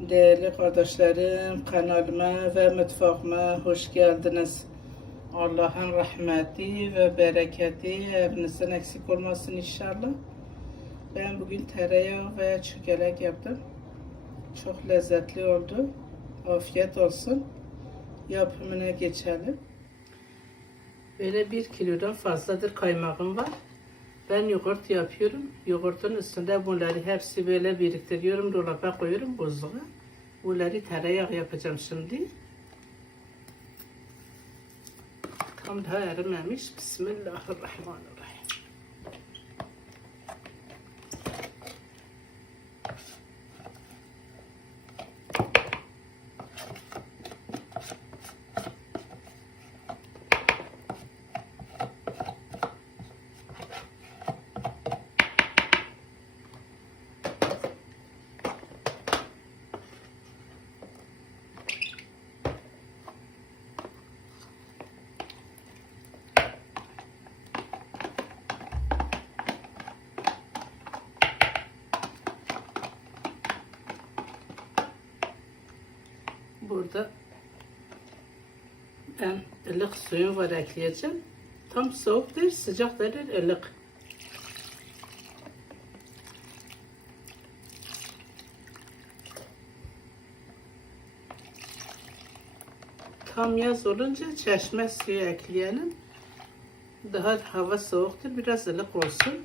Değerli kardeşlerim, kanalıma ve mutfağıma hoş geldiniz. Allah'ın rahmeti ve bereketi evinizden eksik olmasın inşallah. Ben bugün tereyağı ve çökelek yaptım. Çok lezzetli oldu. Afiyet olsun. Yapımına geçelim. Böyle bir kilodan fazladır kaymağım var. Ben yoğurt yapıyorum. Yoğurtun üstünde bunları hepsi böyle biriktiriyorum. Dolaba koyuyorum buzluğa. Bunları tereyağı yapacağım şimdi. Tam daha erimemiş. Bismillahirrahmanirrahim. Burada ben ılık suyum var ekleyeceğim. Tam soğuk değil, sıcak değil, ılık. Tam yaz olunca çeşme suyu ekleyelim. Daha hava soğuktur, biraz ılık olsun.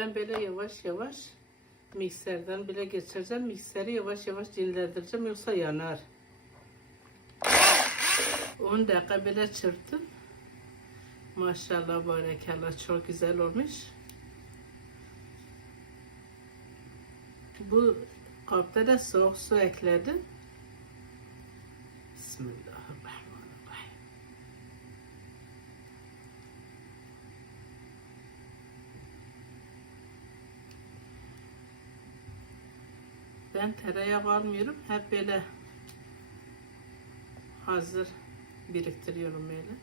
Ben böyle yavaş yavaş mikserden bile geçireceğim. Mikseri yavaş yavaş dinlendireceğim yoksa yanar. 10 dakika bile çırptım. Maşallah barekallah çok güzel olmuş. Bu kapta da soğuk su ekledim. Bismillahirrahmanirrahim. Ben tereyağı almıyorum. Hep böyle hazır biriktiriyorum böyle.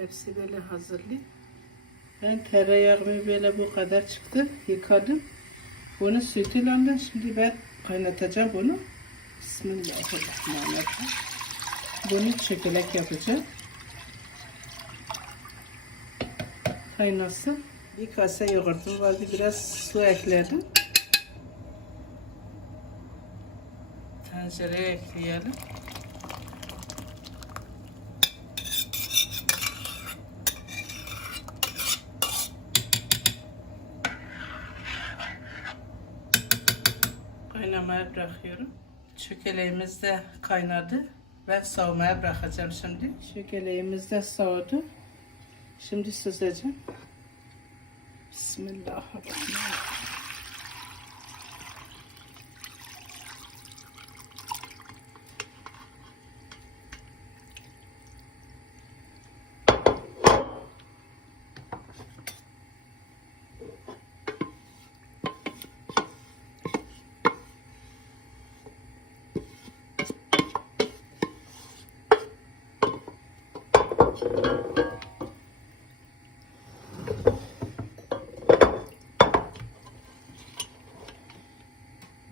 Hepsi böyle hazırlı. Ben tereyağımı böyle bu kadar çıktı. Yıkadım. Bunu sütüyle şimdi ben kaynatacağım bunu. Bismillahirrahmanirrahim. Bunu çökelek yapacağım. Kaynasın. Bir kase yoğurtum vardı. Biraz su ekledim. Tencereye ekleyelim. Kaynamaya bırakıyorum. Çökeleğimiz de kaynadı ve soğumaya bırakacağım şimdi. Çökeleğimiz de soğudu. Şimdi süzeceğim. Bismillahirrahmanirrahim.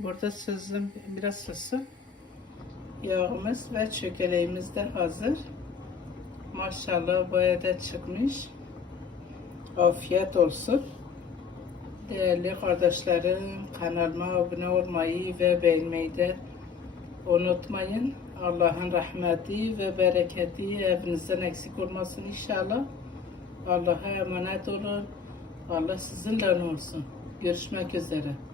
Orada sızım biraz sızsın. Yağımız ve çökeleğimiz de hazır. Maşallah boya da çıkmış. Afiyet olsun. Değerli kardeşlerim kanalıma abone olmayı ve beğenmeyi de unutmayın. Allah'ın rahmeti ve bereketi evinizden eksik olmasın inşallah. Allah'a emanet olun. Allah sizinle olsun. Görüşmek üzere.